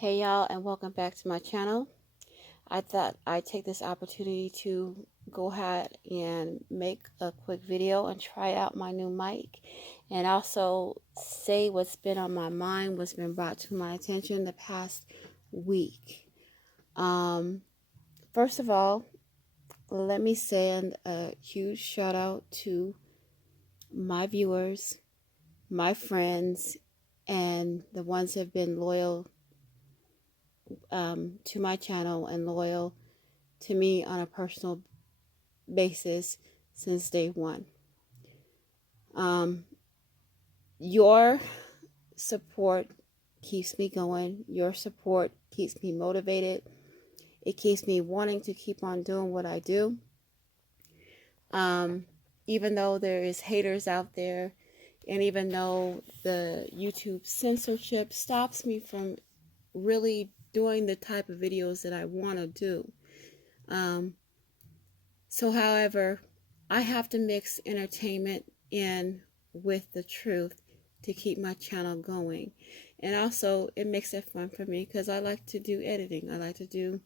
Hey y'all, and welcome back to my channel. I thought I'd take this opportunity to go ahead and make a quick video and try out my new mic, and also say what's been on my mind, what's been brought to my attention the past week. First of all, let me send a huge shout out to my viewers, my friends, and the ones that have been loyal to my channel and loyal to me on a personal basis since day one. Your support keeps me going. Your support keeps me motivated. It keeps me wanting to keep on doing what I do. Even though there is haters out there, and even though the YouTube censorship stops me from really doing the type of videos that I want to do. So however, I have to mix entertainment in with the truth to keep my channel going. And also it makes it fun for me because I like to do editing. I like to do,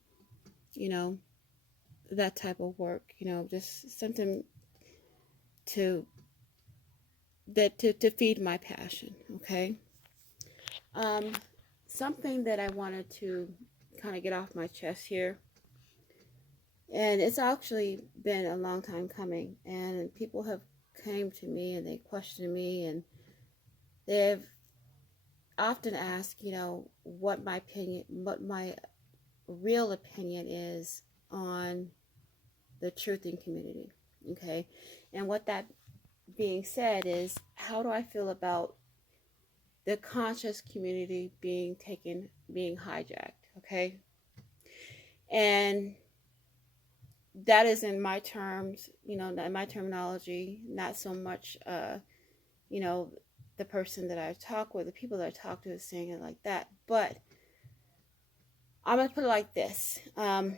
that type of work, just something to feed my passion. Okay. Something that I wanted to kind of get off my chest here, and it's actually been a long time coming, and people have came to me and they questioned me, and they've often asked, what my real opinion is on the truthing community. Okay. And what that being said is, how do I feel about the conscious community being hijacked? Okay. And that is in my terms, in my terminology, not so much, the person that I talk with, the people that I talk to is saying it like that. But I'm going to put it like this. I've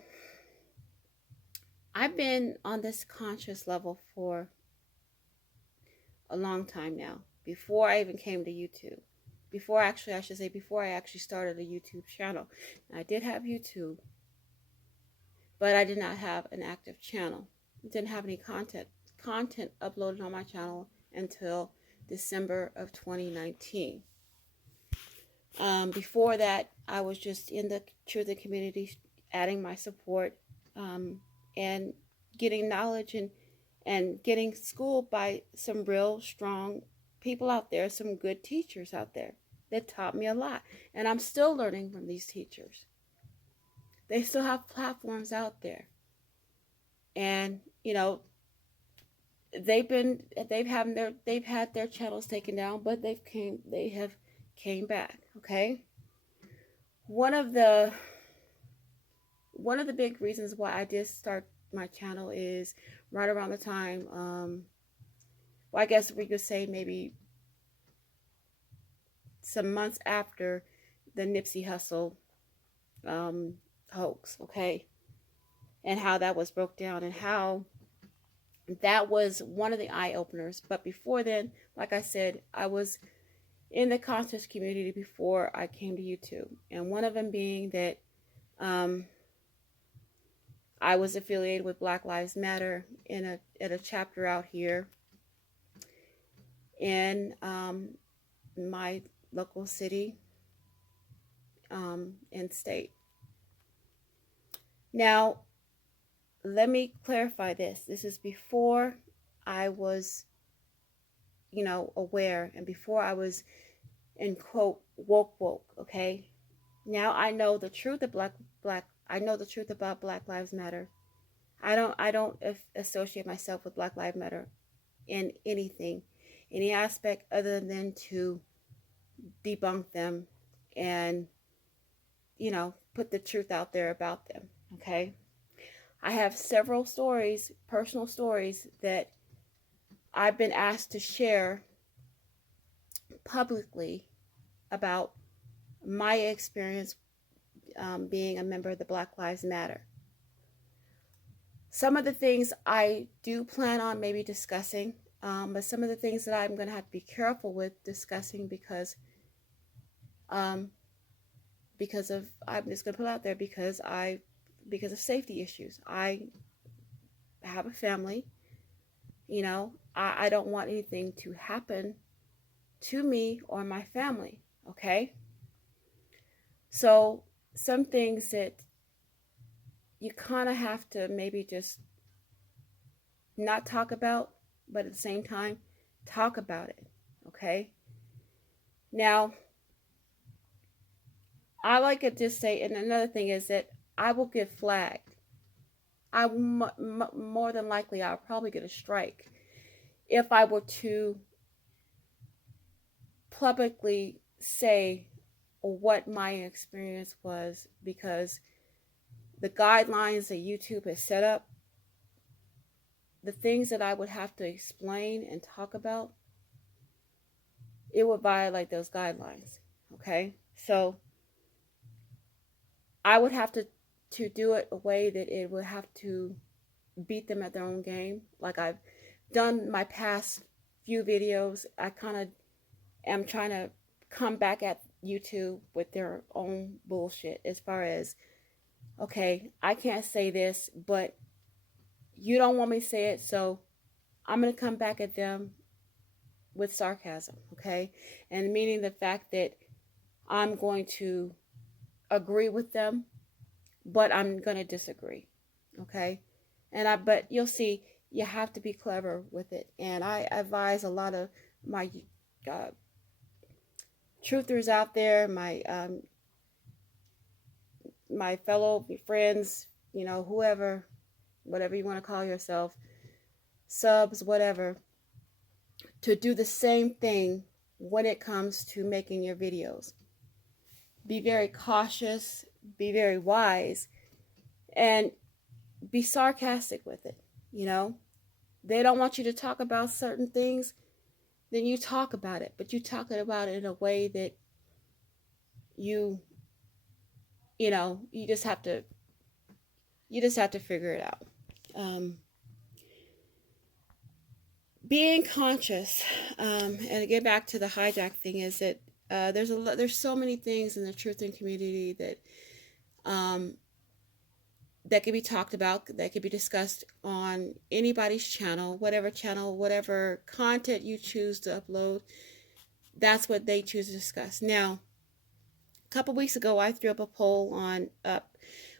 been on this conscious level for a long time now, before I even came to YouTube. Before I actually started a YouTube channel. I did have YouTube, but I did not have an active channel. I didn't have any content uploaded on my channel until December of 2019. Before that, I was just in the truthing community, adding my support, and getting knowledge and getting schooled by some real strong people out there, some good teachers out there that taught me a lot. And I'm still learning from these teachers. They still have platforms out there. And, they've had their channels taken down, but they have came back. Okay. One of the big reasons why I did start my channel is right around the time, well, I guess we could say maybe some months after the Nipsey Hussle hoax, okay, and how that was broke down and how that was one of the eye openers. But before then, like I said, I was in the conscious community before I came to YouTube, and one of them being that um, I was affiliated with Black Lives Matter in a chapter out here in my local city and state. Now, let me clarify this. This is before I was, aware, and before I was in quote woke. Okay. Now I know the truth of black. I know the truth about Black Lives Matter. I don't associate myself with Black Lives Matter in anything, any aspect other than to debunk them and put the truth out there about them. Okay. I have several stories, personal stories, that I've been asked to share publicly about my experience being a member of the Black Lives Matter. Some of the things I do plan on maybe discussing, but some of the things that I'm going to have to be careful with discussing um, because of, I'm just going to put it out there, because of safety issues. I have a family. I don't want anything to happen to me or my family. Okay. So some things that you kind of have to maybe just not talk about, but at the same time, talk about it. Okay. Now, I like to just say, and another thing is that I will get flagged. More than likely, I'll probably get a strike if I were to publicly say what my experience was, because the guidelines that YouTube has set up, the things that I would have to explain and talk about, it would violate those guidelines. Okay. So I would have to do it a way that it would have to beat them at their own game. Like I've done my past few videos, I kind of am trying to come back at YouTube with their own bullshit as far as, okay, I can't say this, but you don't want me to say it, so I'm going to come back at them with sarcasm, okay? And meaning the fact that I'm going to agree with them, but I'm going to disagree, okay? But you'll see, you have to be clever with it. And I advise a lot of my uh, truthers out there, my fellow friends, whoever, whatever you want to call yourself, subs, whatever, to do the same thing when it comes to making your videos. Be very cautious, be very wise, and be sarcastic with it. They don't want you to talk about certain things, then you talk about it, but you talk about it in a way that you you just have to figure it out. Being conscious, and to get back to the hijack thing, is that there's so many things in the truthing community that that can be talked about, that can be discussed on anybody's channel, whatever content you choose to upload. That's what they choose to discuss. Now, a couple weeks ago, I threw up a poll on up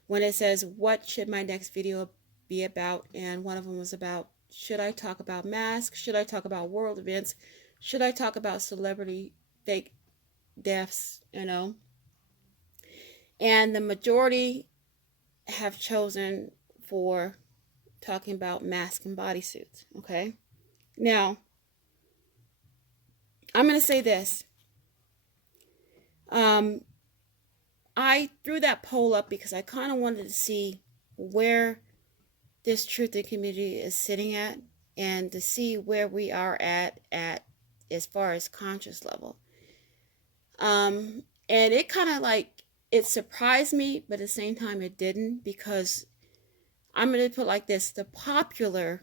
when it says, what should my next video be about? And one of them was about, should I talk about masks? Should I talk about world events? Should I talk about celebrity fake deaths? And the majority have chosen for talking about masks and bodysuits. Okay. Now, I'm going to say this. I threw that poll up because I kind of wanted to see where this truthing community is sitting at, and to see where we are at as far as conscious level. And it kind of like, it surprised me, but at the same time it didn't, because I'm going to put it like this: the popular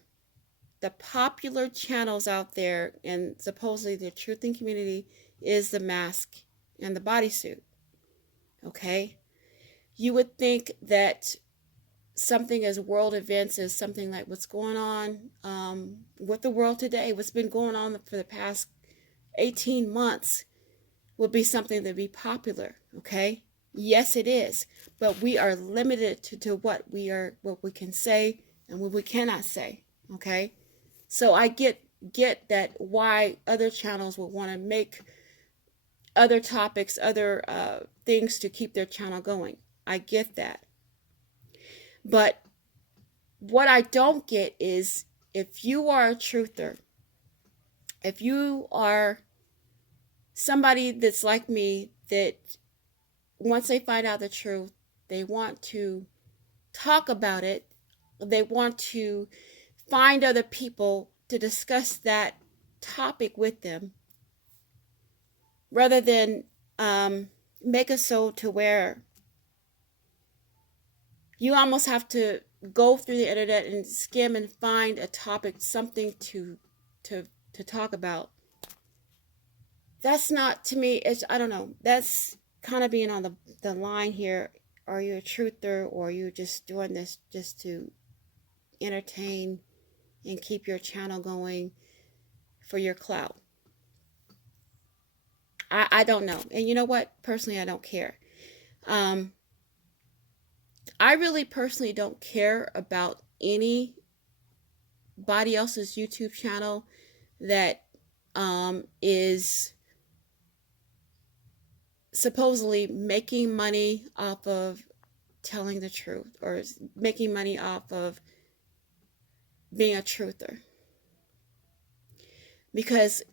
channels out there, and supposedly the truthing community, is the mask and the bodysuit. Okay, you would think that something as world events as something like what's going on with the world today, what's been going on for the past 18 months, will be something that be popular. Okay, yes it is, but we are limited to what we can say and what we cannot say. Okay, so I get that why other channels will want to make other topics, other things to keep their channel going. I get that. But what I don't get is, if you are a truther, if you are somebody that's like me, that once they find out the truth, they want to talk about it, they want to find other people to discuss that topic with them, rather than make it so to where you almost have to go through the internet and skim and find a topic, something to to talk about. That's not, to me, it's, I don't know, that's kind of being on the line here. Are you a truther, or are you just doing this just to entertain and keep your channel going for your clout? I don't know. And you know what? Personally, I don't care. I really personally don't care about anybody else's YouTube channel that is supposedly making money off of telling the truth, or making money off of being a truther. Because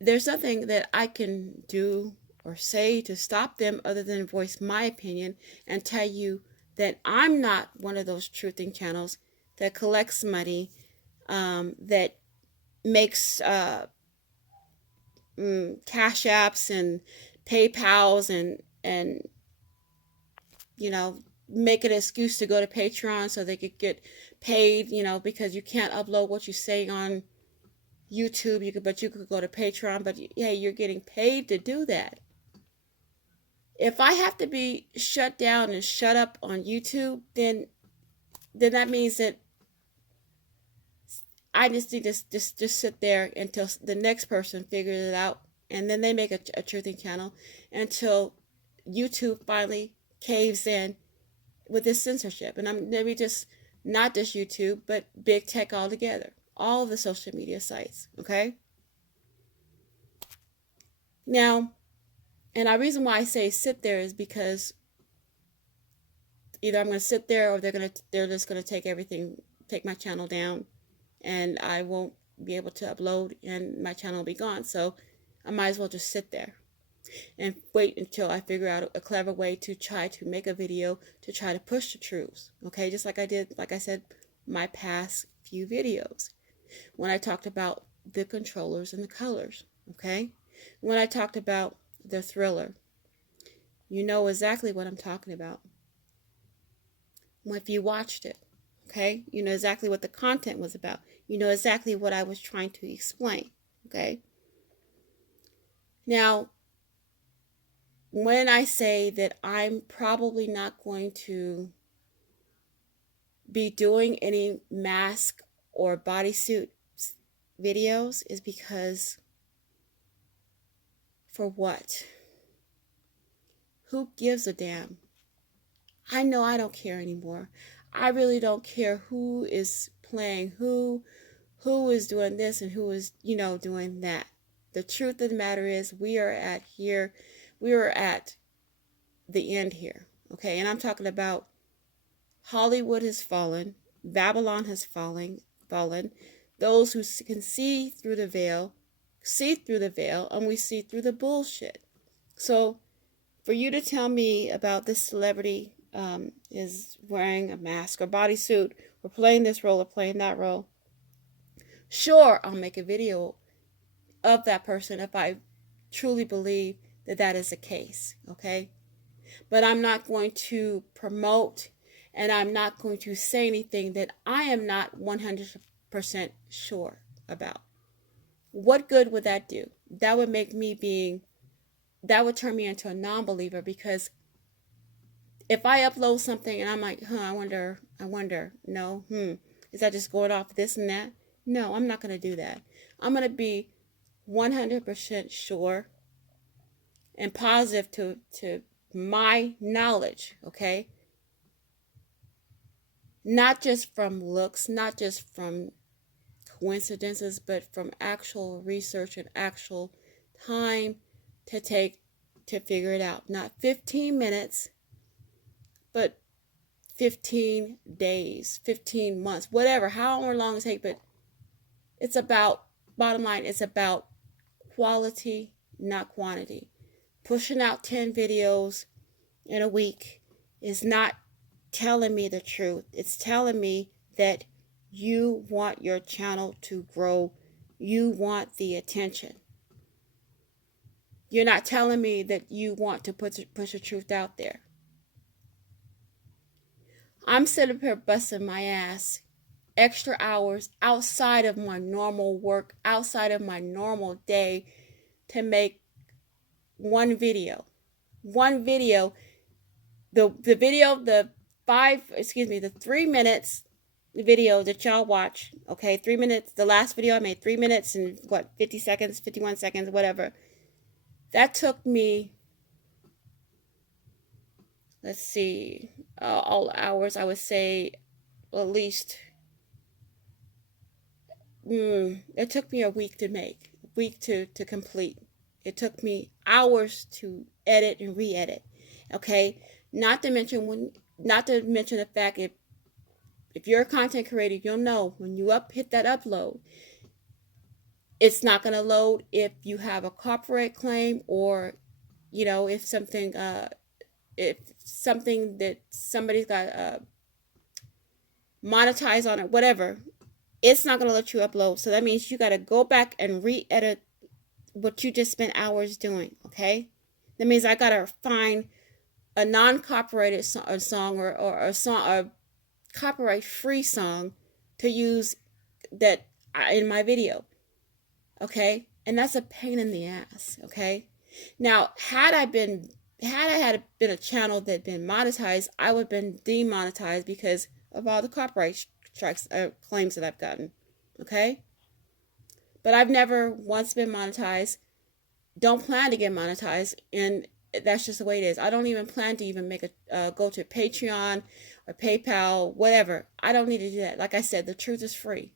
there's nothing that I can do or say to stop them, other than voice my opinion and tell you that I'm not one of those truthing channels that collects money, that makes cash apps and PayPals, and you know, make an excuse to go to Patreon so they could get paid, because you can't upload what you say on YouTube. But you could go to Patreon, but yeah, you're getting paid to do that. If I have to be shut down and shut up on YouTube, then that means that I just need to just sit there until the next person figures it out, and then they make a truthing channel, until YouTube finally caves in with this censorship. And I'm maybe just not just YouTube, but big tech altogether, all of the social media sites. Okay. Now, and the reason why I say sit there is because either I'm going to sit there, or they're just going to take my channel down, and I won't be able to upload, and my channel will be gone. So I might as well just sit there and wait until I figure out a clever way to try to make a video to try to push the truths. Okay, just like I did, like I said, my past few videos when I talked about the controllers and the colors. Okay, when I talked about the thriller, you know exactly what I'm talking about. If you watched it, okay, you know exactly what the content was about. You know exactly what I was trying to explain. Okay, now when I say that I'm probably not going to be doing any mask or bodysuit videos, is because, for what? Who gives a damn? I know I don't care anymore. I really don't care who is playing who is doing this, and who is, doing that. The truth of the matter is, we are at the end here. Okay, and I'm talking about Hollywood has fallen, Babylon has fallen. Those who can see through the veil, and we see through the bullshit. So, for you to tell me about this celebrity is wearing a mask or bodysuit, or playing this role or playing that role, sure, I'll make a video of that person if I truly believe that that is the case, okay? But I'm not going to promote, and I'm not going to say anything that I am not 100% sure about. What good would that do? That would make me that would turn me into a non-believer, because if I upload something and I'm like, I wonder, no, is that just going off this and that? No, I'm not going to do that. I'm going to be 100% sure and positive to my knowledge, okay? Not just from looks, not just from coincidences, but from actual research and actual time to take to figure it out. Not 15 minutes, but 15 days, 15 months, whatever, however long it takes. But it's about, bottom line, it's about quality, not quantity. Pushing out 10 videos in a week is not telling me the truth. It's telling me that you want your channel to grow. You want the attention. You're not telling me that you want to push the truth out there. I'm sitting up here busting my ass extra hours outside of my normal work, outside of my normal day, to make one video. One video. The video, the 3 minutes video that y'all watch, okay, 3 minutes, the last video I made, 3 minutes and 50 seconds, 51 seconds, whatever. That took me, let's see, all hours, I would say at least, it took me a week to make, a week to complete. It took me hours to edit and re-edit, okay? Not to mention the fact, if you're a content creator, you'll know when you hit that upload, it's not going to load if you have a copyright claim, or if something that somebody's got monetized on it, whatever. It's not going to let you upload. So that means you got to go back and re-edit what you just spent hours doing, okay? That means I got to find a non-copyrighted song, or a song, a copyright-free song to use that in my video, okay? And that's a pain in the ass, okay? Now, had I had been a channel that had been monetized, I would have been demonetized because of all the copyright strikes, claims that I've gotten, okay? But I've never once been monetized, don't plan to get monetized, and that's just the way it is. I don't even plan to even make go to Patreon or PayPal, whatever. I don't need to do that. Like I said, the truth is free.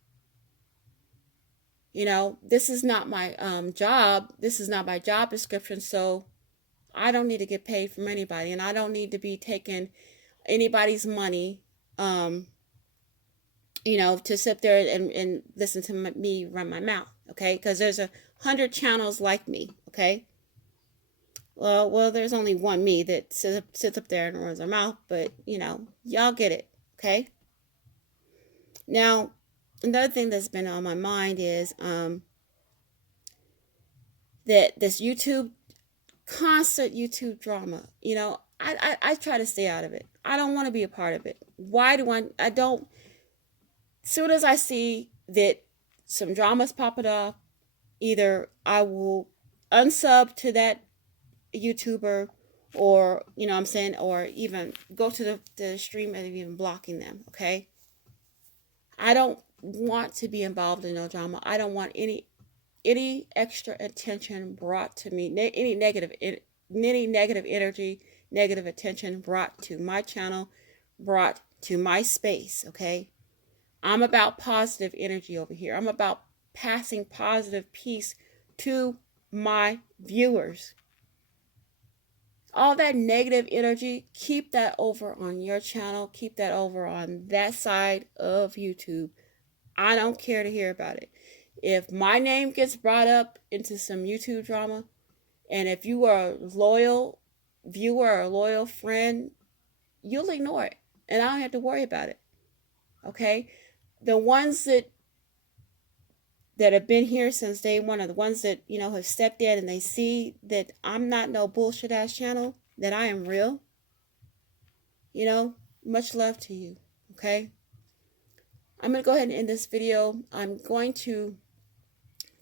This is not my job. This is not my job description, so I don't need to get paid from anybody, and I don't need to be taking anybody's money, to sit there and listen to me run my mouth, okay? Because there's 100 channels like me, okay? Well, there's only one me that sits up there and runs her mouth, but, y'all get it, okay? Now, another thing that's been on my mind is that this constant YouTube drama, I try to stay out of it. I don't want to be a part of it. Why do I don't, soon as I see that some drama's popping off, either I will unsub to that YouTuber, or or even go to the stream and even blocking them, okay? I don't want to be involved in no drama. I don't want any extra attention brought to me, any negative energy, negative attention brought to my channel, brought to my space, okay? I'm about positive energy over here. I'm about passing positive peace to my viewers. All that negative energy, keep that over on your channel. Keep that over on that side of YouTube. I don't care to hear about it. If my name gets brought up into some YouTube drama, and if you are a loyal viewer or a loyal friend, you'll ignore it, and I don't have to worry about it, okay? The ones that that have been here since day one, or the ones that, you know, have stepped in and they see that I'm not no bullshit ass channel, that I am real, you know, much love to you. Okay. I'm going to go ahead and end this video. I'm going to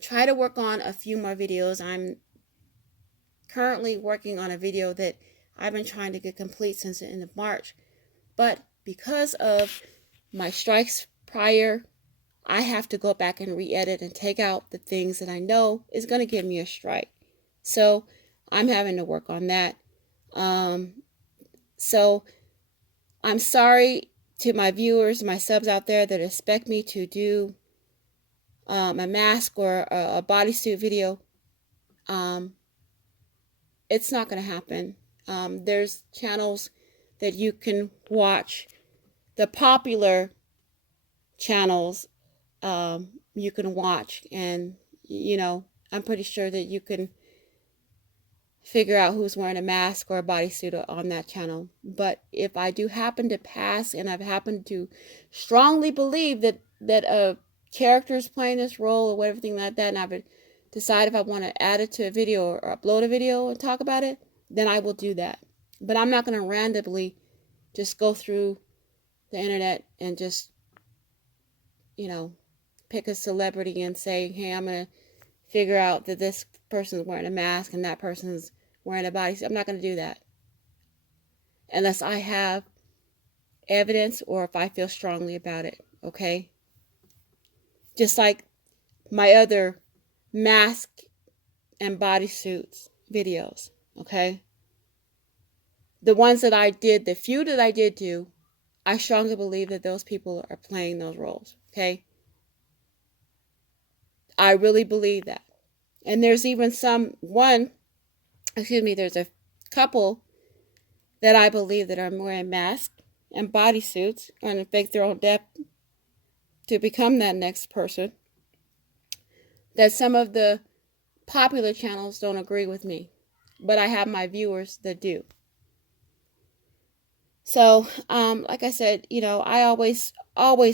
try to work on a few more videos. I'm currently working on a video that I've been trying to get complete since the end of March. But because of my strikes prior, I have to go back and re-edit and take out the things that I know is going to give me a strike. So I'm having to work on that. So I'm sorry to my viewers, my subs out there that expect me to do a mask or a bodysuit video. It's not going to happen. There's channels that you can watch. The popular channels you can watch, and you know, I'm pretty sure that you can figure out who's wearing a mask or a bodysuit on that channel. But if I do happen to pass, and I've happened to strongly believe that a character is playing this role or everything like that, and I've decided if I want to add it to a video or upload a video and talk about it, then I will do that. But I'm not going to randomly just go through the internet and just, you know, pick a celebrity and say, hey, I'm going to figure out that this person's wearing a mask and that person's wearing a bodysuit. I'm not going to do that unless I have evidence or if I feel strongly about it. Okay. Just like my other mask and bodysuits videos. Okay. The ones that I did, the few that I did do, I strongly believe that those people are playing those roles. Okay. I really believe that. And there's even there's a couple that I believe that are wearing masks and bodysuits and fake their own death to become that next person. That some of the popular channels don't agree with me, but I have my viewers that do. So, like I said, you know, I always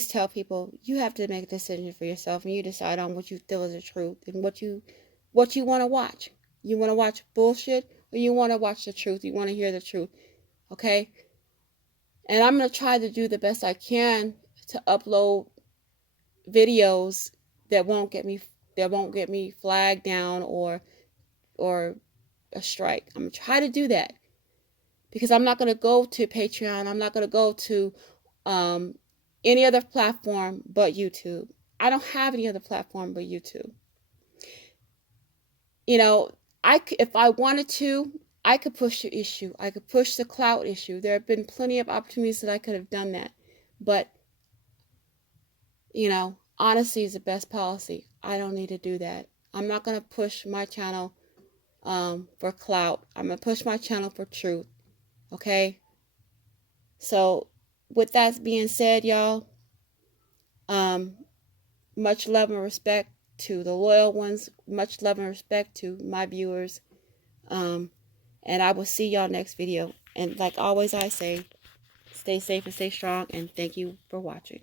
tell people, you have to make a decision for yourself, and you decide on what you feel is the truth and what you want to watch. You want to watch bullshit, or you want to watch the truth? You want to hear the truth, okay? And I'm going to try to do the best I can to upload videos that won't get me flagged down or a strike. I'm going to try to do that. Because I'm not going to go to Patreon. I'm not going to go to any other platform but YouTube. I don't have any other platform but YouTube. You know, if I wanted to, I could push the issue. I could push the clout issue. There have been plenty of opportunities that I could have done that. But, you know, honesty is the best policy. I don't need to do that. I'm not going to push my channel for clout. I'm going to push my channel for truth. Okay? So, with that being said, y'all, much love and respect to the loyal ones. Much love and respect to my viewers. And I will see y'all next video. And like always I say, stay safe and stay strong. And thank you for watching.